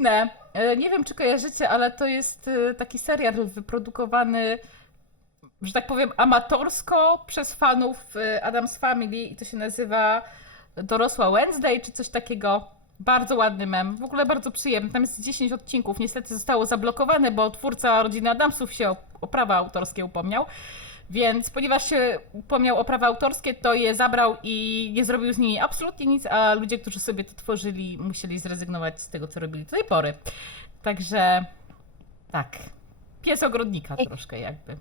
piękne. E, Nie wiem, czy kojarzycie, ale to jest e, taki serial wyprodukowany, że tak powiem, amatorsko przez fanów e, Adams Family i to się nazywa Dorosła Wednesday, czy coś takiego. Bardzo ładny mem, w ogóle bardzo przyjemny. Tam jest 10 odcinków. Niestety zostało zablokowane, bo twórca rodziny Adamsów się o, o prawa autorskie upomniał. Więc ponieważ się upomniał o prawa autorskie, to je zabrał i nie zrobił z nimi absolutnie nic, a ludzie, którzy sobie to tworzyli, musieli zrezygnować z tego, co robili do tej pory. Także tak. Pies ogrodnika troszkę jakby.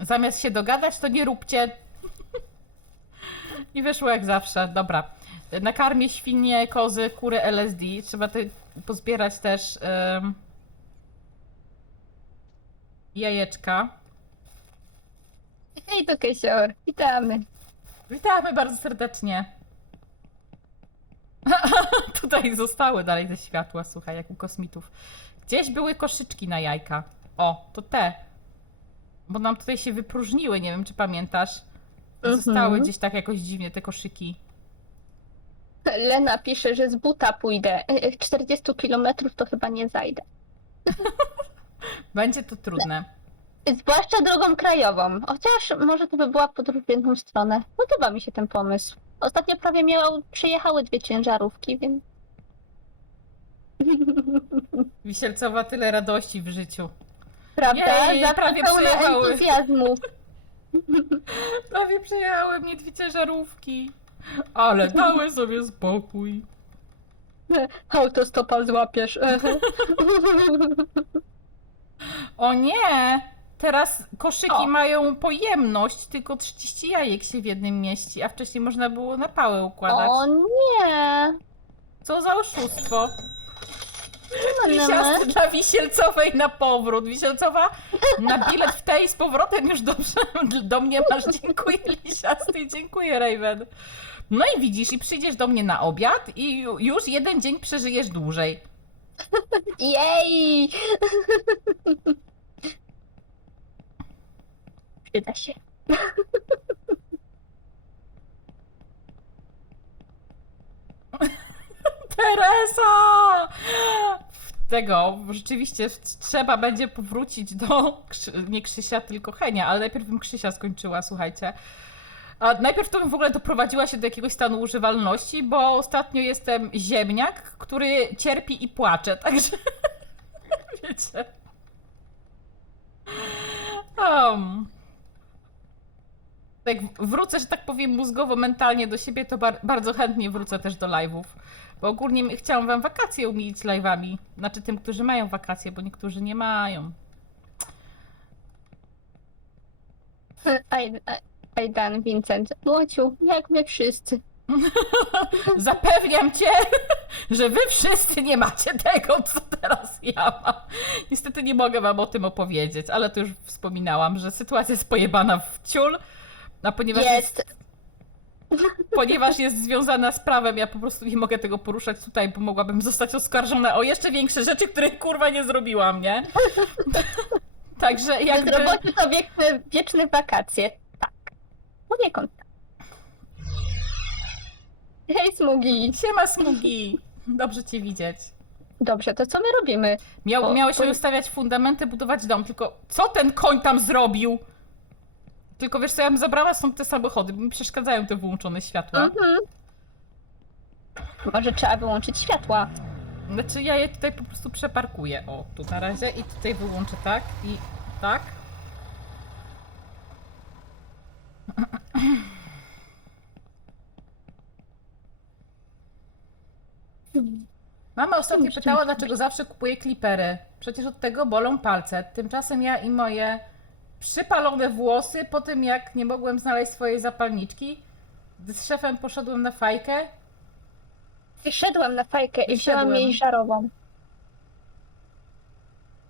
Zamiast się dogadać, to nie róbcie. I wyszło jak zawsze. Dobra. Nakarmię świnie, kozy, kury LSD. Trzeba te pozbierać też jajeczka. Hej, to Kesior. Witamy. Witamy bardzo serdecznie. Tutaj zostały dalej te światła, słuchaj, jak u kosmitów. Gdzieś były koszyczki na jajka. O, to te. Bo nam tutaj się wypróżniły, nie wiem czy pamiętasz. Mhm. Zostały gdzieś tak jakoś dziwnie te koszyki. Lena pisze, że z buta pójdę. E, 40 kilometrów to chyba nie zajdę. Będzie to trudne. Zwłaszcza drogą krajową. Chociaż może to by była podróż w jedną stronę. Podoba mi się ten pomysł. Ostatnio prawie miał, przyjechały dwie ciężarówki, więc... Wisielcowa tyle radości w życiu. Prawda? Jej, Zawsze prawie pełna przyjechały. entuzjazmu. Prawie przejechały mnie dwie ciężarówki. Ale dały sobie spokój. Autostopa złapiesz. O nie! Teraz koszyki O. mają pojemność, tylko 30 jajek się w jednym mieści, a wcześniej można było na pałę układać. o nie! Co za oszustwo. No, Lisiasty dla Wisielcowej na powrót. Wisielcowa na bilet w tej z powrotem już dobrze do mnie masz. Dziękuję Lisiasty, dziękuję Raven. No i widzisz, i przyjdziesz do mnie na obiad i ju- już jeden dzień przeżyjesz dłużej. Jej! Przyda się. Teresa! Tego, rzeczywiście trzeba będzie powrócić do, nie Krzysia, tylko Henia, ale najpierw bym Krzysia skończyła, słuchajcie. A najpierw to bym w ogóle doprowadziła się do jakiegoś stanu używalności, bo ostatnio jestem ziemniak, który cierpi i płacze, także wiecie. Um. Jak wrócę, że tak powiem, mózgowo, mentalnie do siebie, to bar- bardzo chętnie wrócę też do live'ów. Bo ogólnie chciałam wam wakacje umilić live'ami. Znaczy tym, którzy mają wakacje, bo niektórzy nie mają. Aj- aj- Ajdan, Vincent. Łociu, jak my wszyscy. Zapewniam cię, że wy wszyscy nie macie tego, co teraz ja mam. Niestety nie mogę wam o tym opowiedzieć, ale to już wspominałam, że sytuacja jest pojebana w ciul, a ponieważ jest. Ponieważ jest związana z prawem, ja po prostu nie mogę tego poruszać tutaj, bo mogłabym zostać oskarżona o jeszcze większe rzeczy, których kurwa nie zrobiłam, nie? Także jakby... Bezrobocie to wieczne, wieczne wakacje. Tak. Poniekąd. tak. Hej, Smugi. Siema Smugi! Dobrze cię widzieć. Dobrze, to co my robimy? Miał, O, miałeś oj. ustawiać fundamenty, budować dom, tylko co ten koń tam zrobił? Tylko wiesz co, ja bym zabrała stąd te samochody, bo mi przeszkadzają te wyłączone światła. Mhm. Może trzeba wyłączyć światła. Znaczy ja je tutaj po prostu przeparkuję. O, tu na razie i tutaj wyłączę tak i tak. Mama ostatnio pytała, dlaczego zawsze kupuję klipery. Przecież od tego bolą palce. Tymczasem ja i moje przypalone włosy po tym, jak nie mogłem znaleźć swojej zapalniczki, gdy z szefem poszedłem na fajkę, Wyszedłem na fajkę i wzięłam Wyszedłem. jej żarową.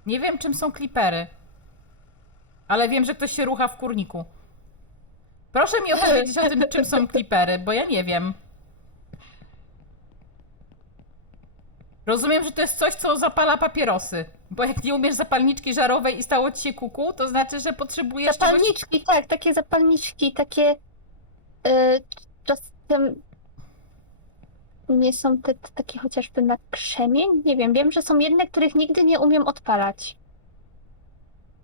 Nie wiem, czym są klipery. Ale wiem, że ktoś się rucha w kurniku. Proszę mi opowiedzieć o tym, czym są klipery, bo ja nie wiem. Rozumiem, że to jest coś, co zapala papierosy. Bo jak nie umiesz zapalniczki żarowej i stało ci się kuku, to znaczy, że potrzebujesz czegoś... Zapalniczki, tak, takie zapalniczki, takie y, czasem nie są te, te takie chociażby na krzemień? Nie wiem, wiem, że są jedne, których nigdy nie umiem odpalać.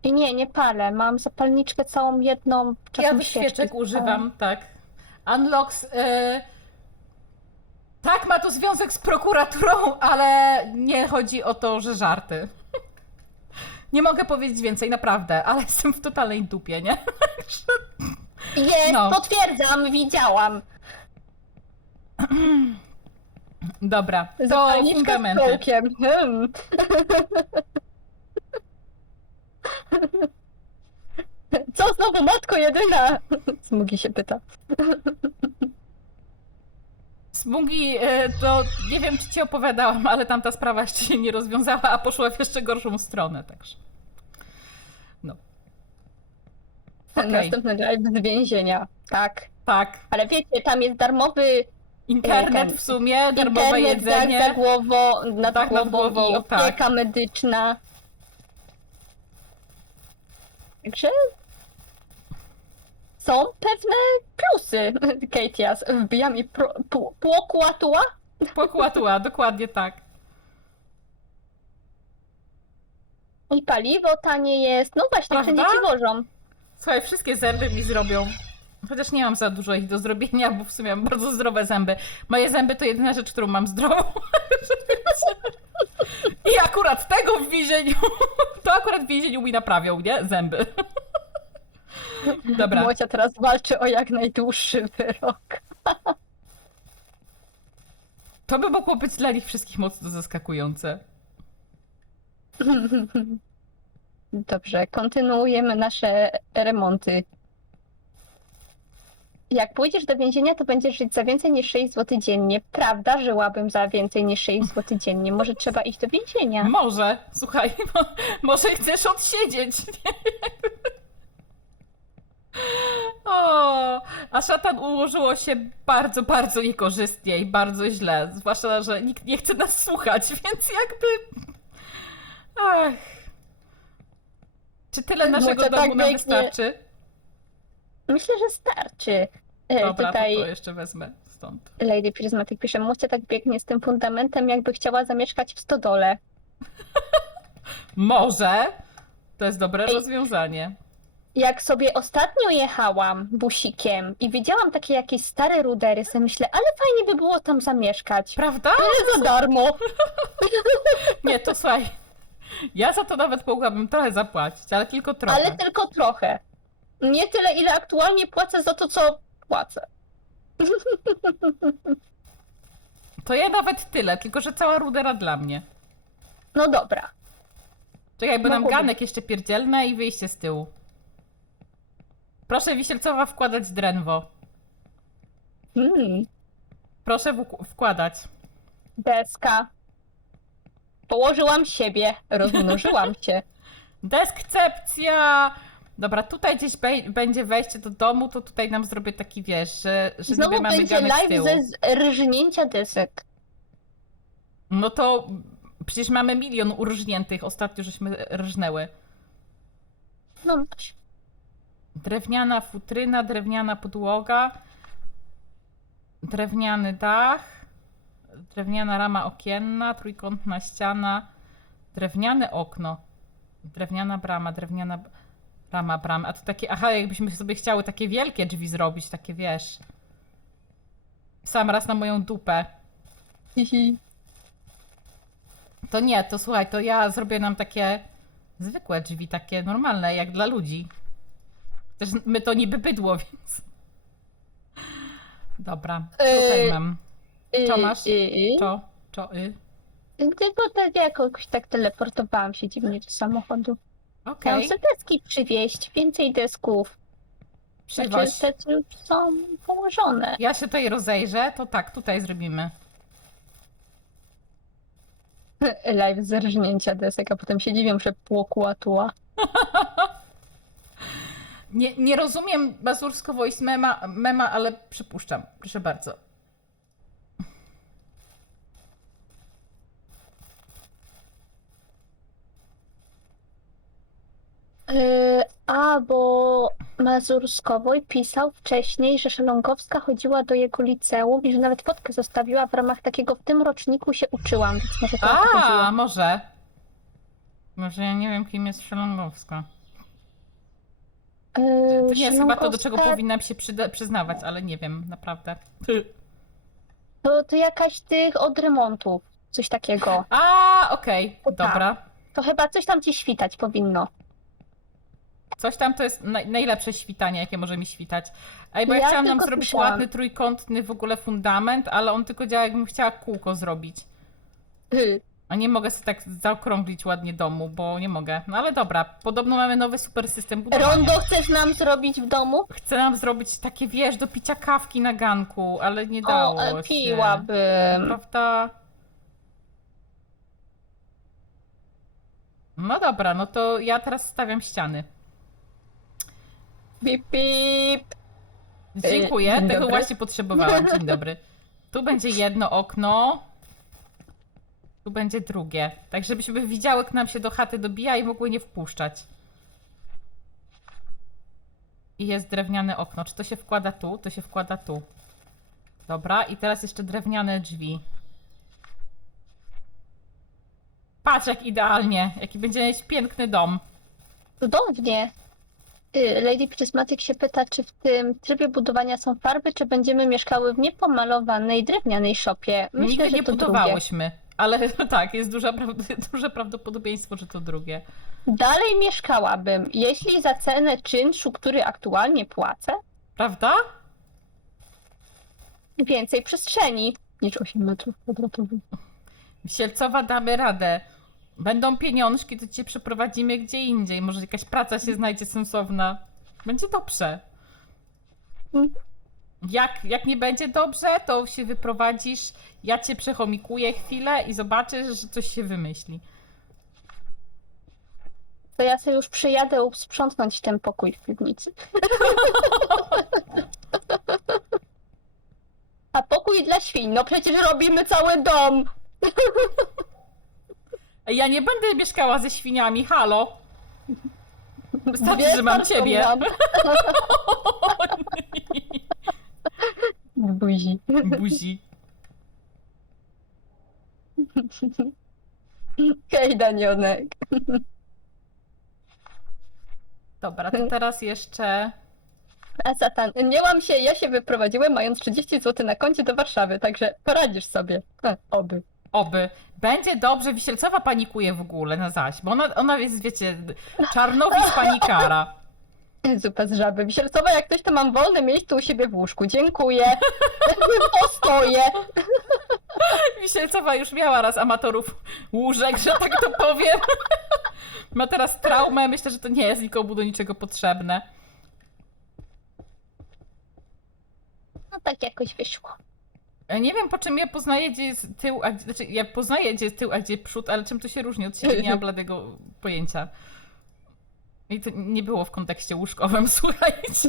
I nie, nie palę. Mam zapalniczkę całą jedną. Ja czasem świeczek używam, tak. Unlocks. y, Tak, ma to związek z prokuraturą, ale nie chodzi o to, że żarty. Nie mogę powiedzieć więcej, naprawdę, ale jestem w totalnej dupie, nie? Jest, No. potwierdzam, widziałam. Dobra, to fundamenty. Hmm. Co znowu, matko jedyna? Smugi się pyta. Smugi, y, to nie wiem, czy ci opowiadałam, ale tamta sprawa jeszcze się nie rozwiązała, a poszła w jeszcze gorszą stronę, także. No. Okej. Następny drive z więzienia. Tak. Tak. Ale wiecie, tam jest darmowy Internet ten- w sumie, darmowe internet, jedzenie. dach za głową, nad nad głową głową, i opieka tak. medyczna. Także są pewne plusy. Katias, wbija mi pro- pu- płokłatuła. Pokłatuła, dokładnie tak. I paliwo tanie jest. No właśnie, Prawda? wszędzie ci wożą. Słuchaj, wszystkie zęby mi zrobią. Chociaż nie mam za dużo ich do zrobienia, bo w sumie mam bardzo zdrowe zęby. Moje zęby to jedyna rzecz, którą mam zdrową. I akurat tego w więzieniu, to akurat w więzieniu mi naprawią, nie? Zęby. Dobra. Młocia teraz walczy o jak najdłuższy wyrok. To by mogło być dla nich wszystkich mocno zaskakujące. Dobrze, kontynuujemy nasze remonty. Jak pójdziesz do więzienia, to będziesz żyć za więcej niż 6 zł dziennie. Prawda, żyłabym za więcej niż 6 zł dziennie. Może trzeba iść do więzienia. Może, słuchaj, mo, może chcesz odsiedzieć. O, a szatan ułożyło się bardzo, bardzo niekorzystnie i bardzo źle. Zwłaszcza, że nikt nie chce nas słuchać, więc jakby. Ach. Czy tyle naszego Mocia tak domu nam biegnie. wystarczy? Myślę, że starczy. E, Dobra, Tutaj to, to jeszcze wezmę stąd. Lady Prismatic pisze, Mucia tak biegnie z tym fundamentem, jakby chciała zamieszkać w stodole. Może to jest dobre Ej. rozwiązanie. Jak sobie ostatnio jechałam busikiem i widziałam takie jakieś stare rudery, sobie myślę, ale fajnie by było tam zamieszkać. Prawda? Ale za darmo. Nie, to słuchaj. Ja za to nawet mogłabym trochę zapłacić, ale tylko trochę. Ale tylko trochę. Nie tyle, ile aktualnie płacę za to, co płacę. To ja nawet tyle, tylko że cała rudera dla mnie. No dobra. Czekaj, bo nam Mogłoby. ganek jeszcze pierdzielne i wyjście z tyłu. Proszę Wisielcowa wkładać drenwo. Hmm, Proszę wkładać. deska. Położyłam siebie, rozmnożyłam się. Deskcepcja! Dobra, tutaj gdzieś bej- będzie wejście do domu, to tutaj nam zrobię taki, wiesz, że, że Znowu niby mamy będzie ganek z live tyłu. ze z- rżnięcia desek. No to przecież mamy milion urżniętych. Ostatnio żeśmy rżnęły. No masz. Drewniana futryna, drewniana podłoga, drewniany dach, drewniana rama okienna, trójkątna ściana, drewniane okno, drewniana brama, drewniana rama bramy. A to takie, aha, jakbyśmy sobie chciały takie wielkie drzwi zrobić, takie wiesz. Sam raz na moją dupę. Hihi. To nie, to słuchaj, to ja zrobię nam takie zwykłe drzwi, takie normalne, jak dla ludzi. Też my to niby bydło, więc. Dobra, tutaj Yy, mam. Y, Co masz? y, y. Czo, czo, y. Tylko tak jakoś tak teleportowałam się dziwnie do samochodu. Okej, Miałam sobie deski przywieźć, więcej desków. Znaczy, przywoź. te co już są położone. Ja się tutaj rozejrzę, to tak, tutaj zrobimy. Live z rżnięcia desek, a potem się dziwią, że płokłatuła. Nie, nie rozumiem mazursko voice mema, mema, ale przypuszczam. Proszę bardzo. Yy, a, bo Mazurskowoj pisał wcześniej, że Szelongowska chodziła do jego liceum i że nawet fotkę zostawiła w ramach takiego w tym roczniku się uczyłam, więc może to o to A, może. Może ja nie wiem, kim jest Szelongowska. Yy, To nie jest chyba to, do czego Szelongowska powinnam się przyda- przyznawać, ale nie wiem, naprawdę. To, to jakaś tych od remontów, coś takiego. A, okej, O, tak. dobra. To chyba coś tam ci świtać powinno. Coś tam to jest naj- najlepsze świtanie, jakie może mi świtać. Ej, bo ja, Ja chciałam nam tylko zrobić słyszałam. ładny, trójkątny w ogóle fundament, ale on tylko działa, jakbym chciała kółko zrobić. Yy. A nie mogę sobie tak zaokrąglić ładnie domu, bo nie mogę. No ale dobra, podobno mamy nowy super system budowania. Rondo chcesz nam zrobić w domu? Chcę nam zrobić takie, wiesz, do picia kawki na ganku, ale nie O, dało e, się. piłabym. Prawda? No dobra, no to ja teraz stawiam ściany. Bip, bip. Dziękuję, dzień tego dobry. właśnie potrzebowałam. Dzień dobry. Tu będzie jedno okno. Tu będzie drugie. Tak, żebyśmy widziały, nam się do chaty dobija i mogły nie wpuszczać. I jest drewniane okno. Czy to się wkłada tu? To się wkłada tu. Dobra, i teraz jeszcze drewniane drzwi. Patrz, jak idealnie. Jaki będzie mieć piękny dom. Cudownie. Y, Lady Prismatic się pyta, czy w tym trybie budowania są farby, czy będziemy mieszkały w niepomalowanej drewnianej szopie. Myślę, Nigdy że nie to drugie. budowałyśmy. Ale tak, jest duże, prawd- duże prawdopodobieństwo, że to drugie. Dalej mieszkałabym, jeśli za cenę czynszu, który aktualnie płacę, Prawda? więcej przestrzeni niż 8 metrów kwadratowych. Sielcowa damy radę. Będą pieniążki, to cię przeprowadzimy gdzie indziej. Może jakaś praca się znajdzie sensowna. Będzie dobrze. Mhm. Jak, jak nie będzie dobrze, to się wyprowadzisz. Ja cię przechomikuję chwilę i zobaczysz, że coś się wymyśli. To ja sobie już przyjadę sprzątnąć ten pokój w piwnicy. A pokój dla świń, no przecież robimy cały dom. Ja nie będę mieszkała ze świniami, halo. Wystarczy, Dwie że mam ciebie. Buzi. Buzi. Hej, Danionek. Dobra, to teraz jeszcze. A Satan, nie łam się, ja się wyprowadziłem mając 30 zł na koncie do Warszawy, także poradzisz sobie. E, oby. Oby. Będzie dobrze, Wisielcowa panikuje w ogóle na zaś, bo ona, ona jest, wiecie, czarnowicz panikara. Zupa z żaby. Wisielcowa, jak ktoś to mam wolne miejsce u siebie w łóżku. Dziękuję. Postoję. Wisielcowa już miała raz amatorów łóżek, że tak to powiem. Ma teraz traumę, myślę, że to nie jest nikomu do niczego potrzebne. No tak jakoś wyszło. Ja Nie wiem, po czym ja poznaję, gdzie jest tył, a znaczy ja poznaję, gdzie jest tył, a gdzie przód, ale czym to się różni od siebie, nie mam bladego pojęcia. I to nie było w kontekście łóżkowym, słuchajcie.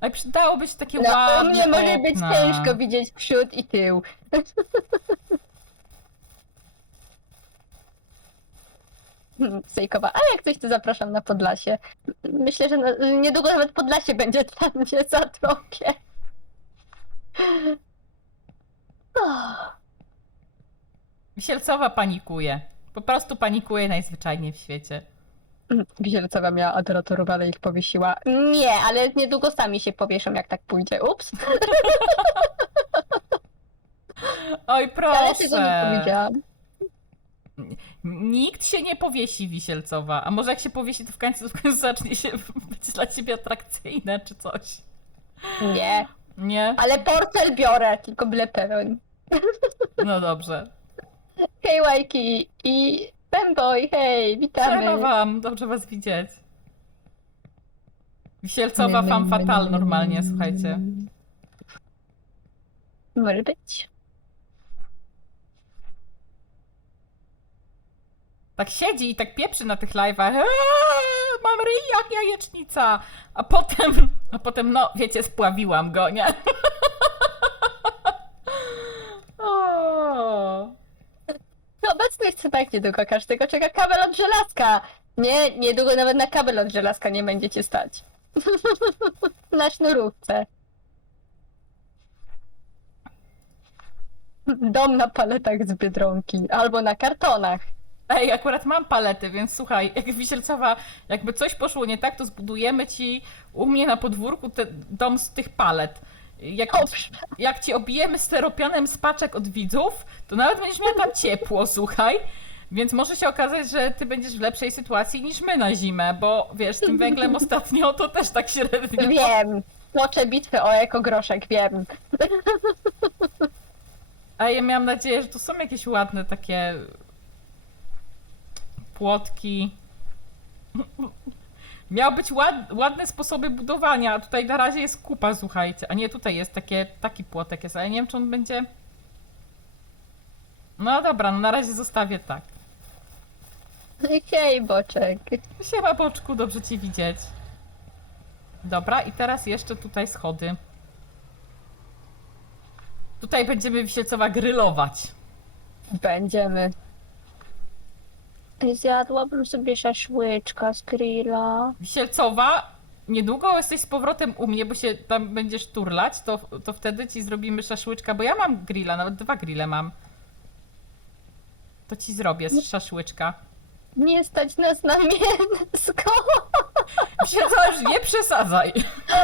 Ale przydałoby się takie No, u ładne mnie może być ciężko widzieć przód i tył. Sejkowa, a jak coś to zapraszam na Podlasie. Myślę, że na, niedługo nawet Podlasie będzie dla mnie za drogie. Wisielcowa panikuje. Po prostu panikuje najzwyczajniej w świecie. Wisielcowa miała adoratorów, ale ich powiesiła. Nie, ale niedługo sami się powieszą, jak tak pójdzie. Ups, Oj, ale tego nie proszę. powiedziałam. Nikt się nie powiesi, Wisielcowa. A może jak się powiesi, to w końcu, w końcu zacznie się być dla ciebie atrakcyjne, czy coś. Nie, Nie? ale porcel biorę, tylko byle pełen. No dobrze. Hej Łajki i Femboy, hej, witamy. Siema wam, dobrze was widzieć. Wisielcowa fam fatal normalnie, słuchajcie. Może być. Tak siedzi i tak pieprzy na tych live'ach. Eee, mam ryj jak jajecznica. A potem, a potem, no wiecie, spławiłam go, nie? o. Obecnie jest chyba jak niedługo każdego czeka kabel od żelazka. Nie, niedługo nawet na kabel od żelazka nie będziecie stać. na sznurówce. Dom na paletach z Biedronki. Albo na kartonach. Ej, akurat mam palety, więc słuchaj, jak Wisielcowa, jakby coś poszło nie tak, to zbudujemy ci u mnie na podwórku dom z tych palet. Jak, Dobrze. jak ci obijemy steropianem z paczek od widzów, to nawet będziesz miał tam ciepło, słuchaj. Więc może się okazać, że ty będziesz w lepszej sytuacji niż my na zimę, bo wiesz, tym węglem ostatnio to też tak średnio. Wiem. Toczę bitwę o ekogroszek, wiem. A ja miałam nadzieję, że tu są jakieś ładne takie płotki. Miały być ład, ładne sposoby budowania, a tutaj na razie jest kupa, słuchajcie. A nie, tutaj jest takie, taki płotek jest, ale nie wiem, czy on będzie... No dobra, no na razie zostawię tak. Hej, boczek. Siema, boczku, dobrze cię widzieć. Dobra, i teraz jeszcze tutaj schody. Tutaj będziemy Wisielcowa grillować. Będziemy. Zjadłabym sobie szaszłyczka z grilla. Wisielcowa, niedługo jesteś z powrotem u mnie, bo się tam będziesz turlać, to, to wtedy ci zrobimy szaszłyczka, bo ja mam grilla, nawet dwa grille mam. To ci zrobię z szaszłyczka. Nie stać nas na mięsko. Wisielcowa, już nie przesadzaj.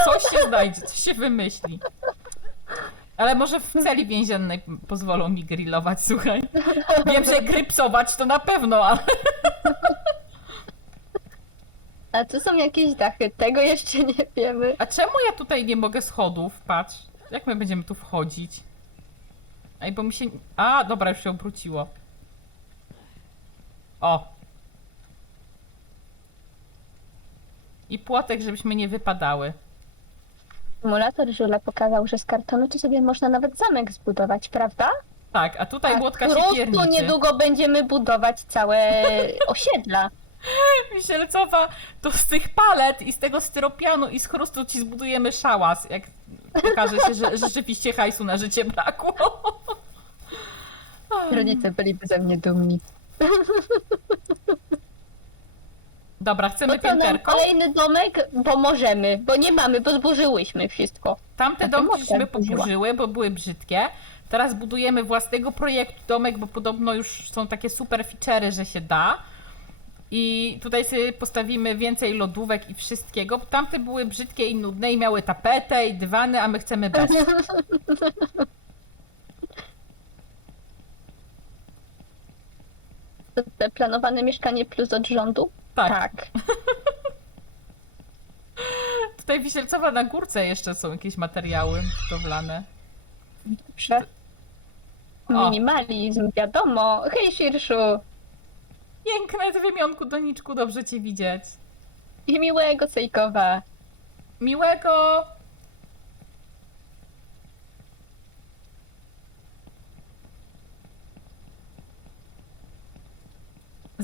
Coś się znajdzie, coś się wymyśli. Ale może w celi więziennej pozwolą mi grillować, słuchaj. Wiem, że grypsować to na pewno, ale... A tu są jakieś dachy, tego jeszcze nie wiemy. A czemu ja tutaj nie mogę schodów? Patrz, jak my będziemy tu wchodzić? Ej, bo mi się... A, dobra, już się obróciło. O. I płotek, żebyśmy nie wypadały. Symulator żule pokazał, że z kartonu to sobie można nawet zamek zbudować, prawda? Tak, a tutaj młotka po się pierniczy. niedługo będziemy budować całe osiedla. Wisielcowa, to z tych palet i z tego styropianu i z chrustu ci zbudujemy szałas, jak okaże się, że rzeczywiście hajsu na życie brakło. Rodzice byliby ze mnie dumni. Dobra, chcemy No to nam pięterko. kolejny domek, bo możemy, bo nie mamy, bo zburzyłyśmy wszystko. Tamte to domki młotka żeśmy zburzyła. poburzyły, bo były brzydkie. Teraz budujemy własnego projektu domek, bo podobno już są takie super feature'y, że się da. I tutaj sobie postawimy więcej lodówek i wszystkiego. bo Tamte były brzydkie i nudne i miały tapetę i dywany, a my chcemy bez. To te planowane mieszkanie plus od rządu? Tak. Tutaj Wisielcowa na górce jeszcze są jakieś materiały budowlane. Dobrze. O. Minimalizm, wiadomo. Hej, Shirszu. Piękne wymionku, Doniczku, dobrze cię widzieć. I miłego Sejkowa. Miłego!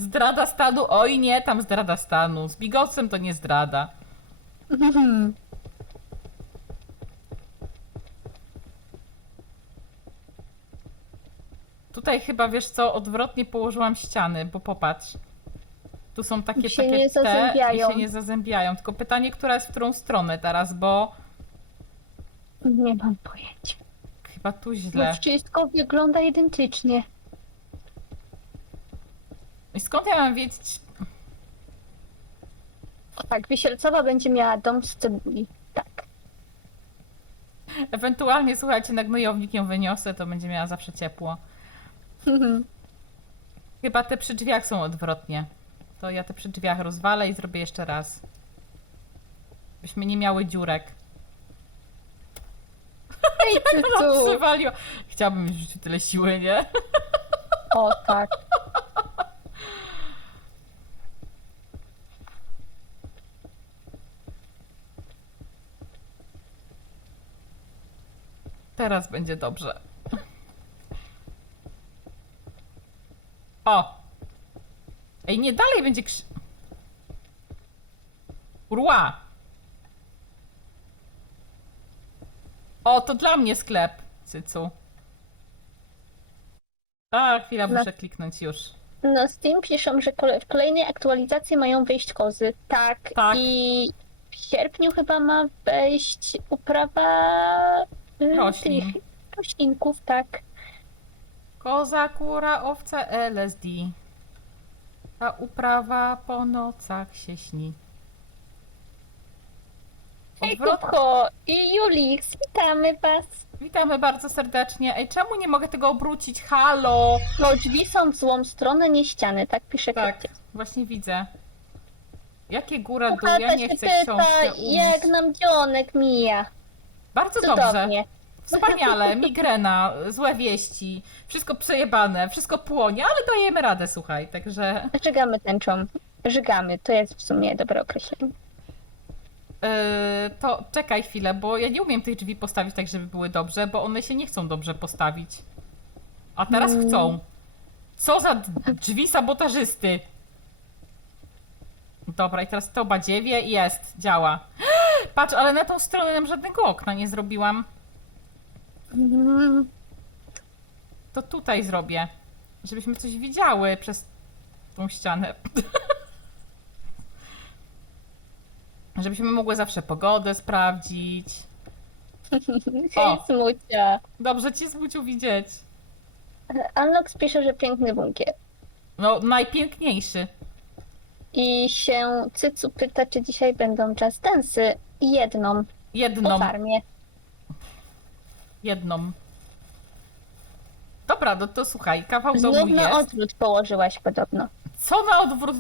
Zdrada stanu? Oj nie, tam zdrada stanu. Z bigosem to nie zdrada. Tutaj chyba, wiesz co, odwrotnie położyłam ściany, bo popatrz. Tu są takie, I się takie nie te zazębiają. i się nie zazębiają. Tylko pytanie, która jest w którą stronę teraz, bo Nie mam pojęcia. chyba tu źle. wszystko wygląda identycznie. I skąd ja mam wiedzieć? Tak, Wisielcowa będzie miała dom z cebuli. Tak. Ewentualnie, słuchajcie, na gnojownik ją wyniosę, to będzie miała zawsze ciepło. Chyba te przy drzwiach są odwrotnie. To ja te przy drzwiach rozwalę i zrobię jeszcze raz. Byśmy nie miały dziurek. No, cycu. przywaliło. Chciałabym mieć w życiu tyle siły, nie? O tak. Teraz będzie dobrze. O! Ej, nie dalej będzie krzy... Urła! O, to dla mnie sklep, cycu. A, chwila, muszę kliknąć już. No Steam piszą, że kole- w kolejnej aktualizacji mają wyjść kozy. Tak. Tak. I w sierpniu chyba ma wejść uprawa Roślin. tych roślinków, tak. Koza, kura, owca, LSD. Ta uprawa po nocach się śni. Hej Odwrot... I Julix, witamy was. Witamy bardzo serdecznie. Ej, czemu nie mogę tego obrócić? Halo! No drzwi są w złą stronę, nie ściany, tak pisze Tak, właśnie widzę. Jakie góra dół? Ja nie chcę książkę jak nam dzionek mija. Bardzo dobrze. Wspaniale. Migrena, złe wieści. Wszystko przejebane, wszystko płonie, ale dajemy radę, słuchaj. Także Żygamy tęczą. Żygamy, to jest w sumie dobre określenie. yy, to czekaj chwilę, bo ja nie umiem tych drzwi postawić tak, żeby były dobrze, bo one się nie chcą dobrze postawić. A teraz Mm. chcą. Co za drzwi sabotażysty? Dobra, i teraz to badziewie i jest, działa. Patrz, ale na tą stronę nam żadnego okna nie zrobiłam. To tutaj zrobię. Żebyśmy coś widziały przez tą ścianę. Żebyśmy mogły zawsze pogodę sprawdzić. Hej, O. smucia. Dobrze ci zbudził widzieć. Alox pisze, że piękny bunkier. No, najpiękniejszy. I się Cycu pyta, czy dzisiaj będą jazz dance. Jedną, po Jedną, farmie. jedną. Dobra, no to słuchaj, kawał domu Znów na jest. odwrót położyłaś podobno. Co na odwrót?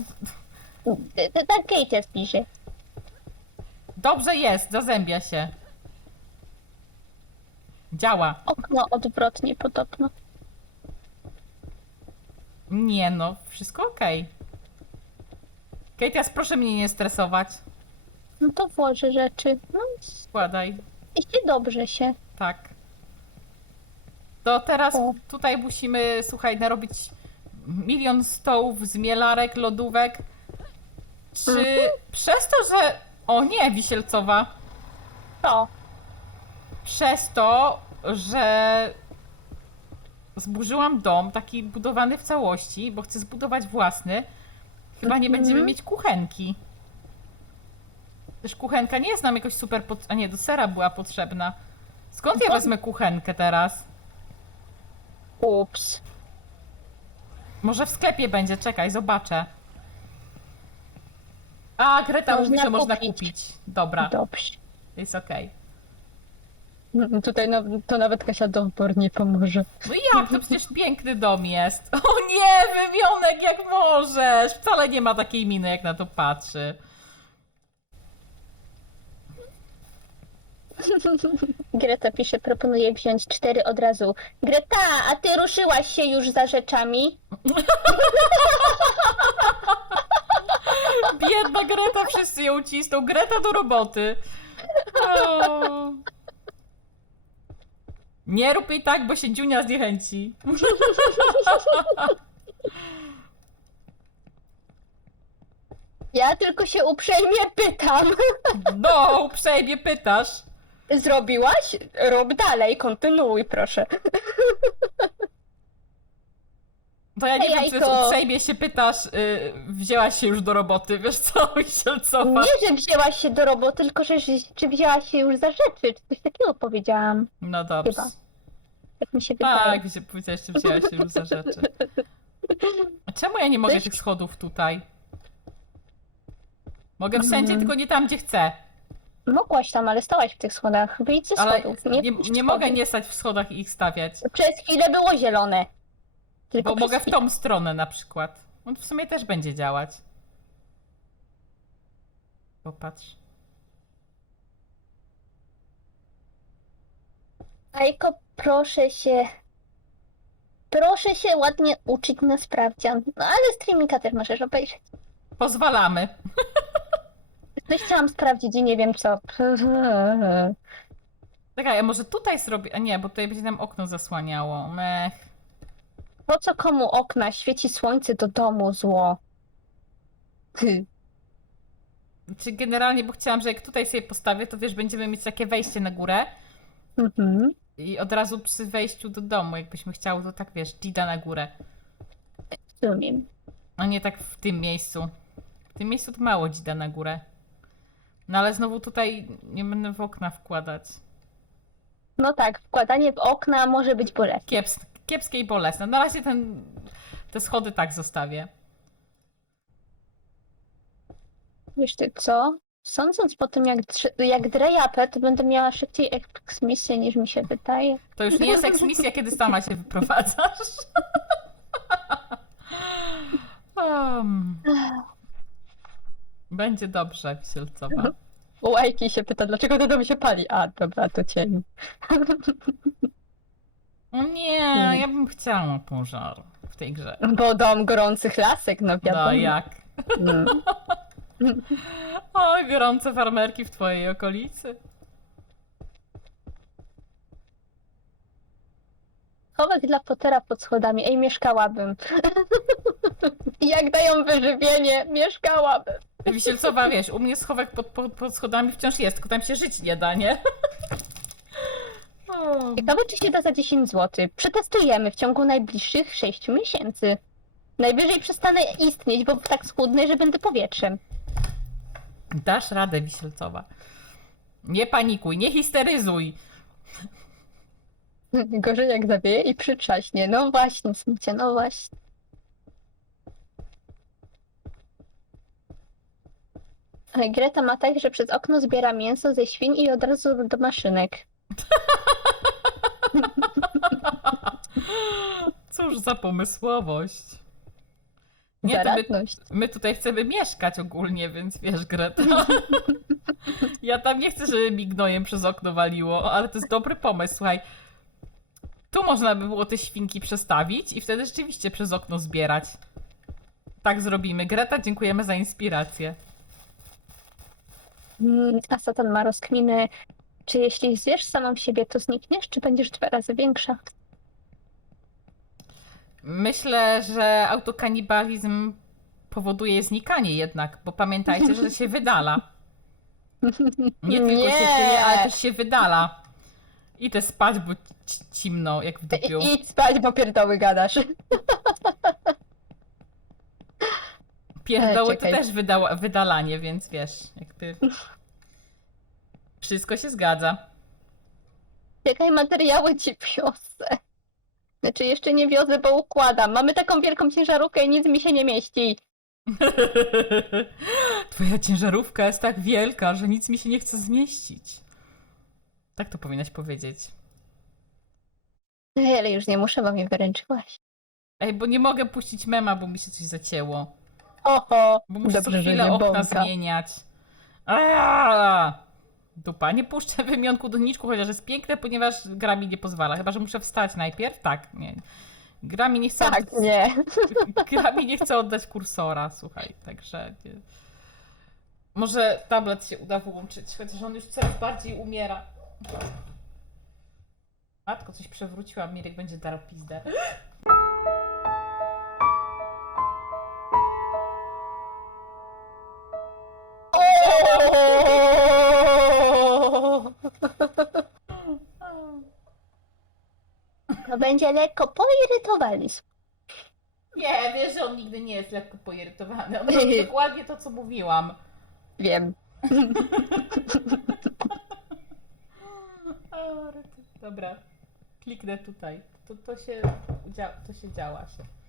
Tak Kate pisze. Dobrze jest, zazębia się. Działa. Okno odwrotnie podobno. Nie no, wszystko okej. Kejtias, proszę mnie nie stresować. No to włożę rzeczy. No Składaj. i się dobrze się. Tak. To teraz O. tutaj musimy, słuchaj, narobić milion stołów, zmielarek, lodówek. Czy Mhm. przez to, że. O nie, wisielcowa. To. Przez to, że zburzyłam dom, taki budowany w całości, bo chcę zbudować własny, chyba nie Mhm. będziemy mieć kuchenki. Też kuchenka nie jest nam jakoś super. Pod... A nie, do sera była potrzebna. Skąd ja To- wezmę kuchenkę teraz? Ups. Może w sklepie będzie, czekaj, zobaczę. A, Greta mówi, Można że można kupić. kupić. Dobra, Dobrze. jest okej. Tutaj no, to nawet Kasia Dąbor nie pomoże. No jak, to przecież piękny dom jest. O nie, wymionek, jak możesz! Wcale nie ma takiej miny, jak na to patrzy. Greta pisze, proponuję wziąć cztery od razu. Greta, a ty ruszyłaś się już za rzeczami? Biedna Greta, wszyscy ją cisną. Greta do roboty. O. Nie rób jej tak, bo się Dziunia zniechęci. Ja tylko się uprzejmie pytam. No, uprzejmie pytasz. Zrobiłaś? Rób dalej, kontynuuj proszę. To ja nie Hej, wiem, czy Jajko. uprzejmie się pytasz, y, wzięłaś się już do roboty, wiesz co, Wisielcowa? Nie, że wzięłaś się do roboty, tylko że czy wzięłaś się już za rzeczy, czy coś takiego powiedziałam. No dobrze. Chyba. Tak mi się wydaje. Tak, gdzie powiedziałaś, że wzięłaś się już za rzeczy. A czemu ja nie mogę tych schodów tutaj? Mogę wszędzie, Mhm. tylko nie tam, gdzie chcę. Mogłaś tam, ale stałaś w tych schodach. Wyjdź ze Ale schodów. nie, puść nie schodów. mogę nie stać w schodach i ich stawiać. Przez chwilę było zielone. Tylko Bo przez mogę w chwilę. tą stronę na przykład. On w sumie też będzie działać. Popatrz. Ajko, proszę się. Proszę się ładnie uczyć na sprawdzian. No ale streaminga też możesz obejrzeć. Pozwalamy. Coś chciałam sprawdzić i nie wiem co. Czekaj, a może tutaj zrobię... A nie, bo tutaj będzie nam okno zasłaniało. Mech. Po co komu okna? Świeci słońce do domu, zło. Ty. Czy generalnie, bo chciałam, że jak tutaj sobie postawię, to wiesz, będziemy mieć takie wejście na górę Mhm. i od razu przy wejściu do domu, jakbyśmy chciały, to tak wiesz, Gida na górę. Rozumiem. A nie tak w tym miejscu. W tym miejscu to mało dzida na górę. No ale znowu tutaj nie będę w okna wkładać. No tak, wkładanie w okna może być bolesne. Kieps, kiepskie i bolesne. Na razie ten, te schody tak zostawię. Wiesz ty co? Sądząc po tym, jak, drze- jak drejapę, to będę miała szybciej eksmisję niż mi się wydaje. To już nie jest eksmisja, kiedy sama się wyprowadzasz. Um. Będzie dobrze, Wisielcowa. Łajki się pyta, dlaczego ten dom się pali? A, dobra, to cień. O nie, ja bym chciała pożar w tej grze. Bo dom gorących lasek, no wiadomo. No jak? Mm. Oj, gorące farmerki w twojej okolicy. Chowek dla Pottera pod schodami. Ej, mieszkałabym. Jak dają wyżywienie, mieszkałabym. Wisielcowa, wiesz, u mnie schowek pod, pod, pod schodami wciąż jest, tylko tam się żyć nie da, nie? O. Ciekawe, czy się da za 10 zł. Przetestujemy w ciągu najbliższych 6 miesięcy. Najwyżej przestanę istnieć, bo tak schudnę, że będę powietrzem. Dasz radę, Wisielcowa. Nie panikuj, nie histeryzuj. Gorzej jak zawieje i przytrzaśnie. No właśnie, smucie, no właśnie. Greta ma tak, że przez okno zbiera mięso ze świń i od razu do maszynek. Cóż za pomysłowość. Nie, my, my tutaj chcemy mieszkać ogólnie, więc wiesz, Greta. Ja tam nie chcę, żeby mi gnojem przez okno waliło, ale to jest dobry pomysł, słuchaj. Tu można by było te świnki przestawić i wtedy rzeczywiście przez okno zbierać. Tak zrobimy. Greta, dziękujemy za inspirację. Mm, A Satan ma rozkminy, czy jeśli zjesz samą siebie, to znikniesz, czy będziesz dwa razy większa? Myślę, że autokanibalizm powoduje znikanie jednak, bo pamiętajcie, że się wydala. Nie tylko się tyje, ale też się wydala. Idę spać, bo ci- cimno, jak w dupiu. Idź spać, bo pierdoły gadasz. Pierdoły to też wydała, wydalanie, więc wiesz, jakby... Wszystko się zgadza. Czekaj, materiały ci wiozę. Znaczy jeszcze nie wiozę, bo układam. Mamy taką wielką ciężarówkę i nic mi się nie mieści. Twoja ciężarówka jest tak wielka, że nic mi się nie chce zmieścić. Tak to powinnaś powiedzieć. Ej, Ale już nie muszę, bo mnie wyręczyłaś. Ej, bo nie mogę puścić mema, bo mi się coś zacięło. Oho, Bo muszę dobrze, co że chwilę nie okna bąka. zmieniać. Aaaa! Dupa, nie puszczę wymianku do niczku, chociaż jest piękne, ponieważ gra mi nie pozwala. Chyba, że muszę wstać najpierw. Tak, nie. Gra mi nie chce, Tak, oddać, nie. gra mi nie chce oddać kursora, słuchaj, także... Nie. Może tablet się uda włączyć, chociaż on już coraz bardziej umiera. Matko, coś przewróciłam, Mirek będzie darł pizdę. Będzie lekko poirytowany. Nie, wiesz, że on nigdy nie jest lekko poirytowany. On robi dokładnie to, co mówiłam. Wiem. O. Dobra, kliknę tutaj. To, to, się, to się działa się.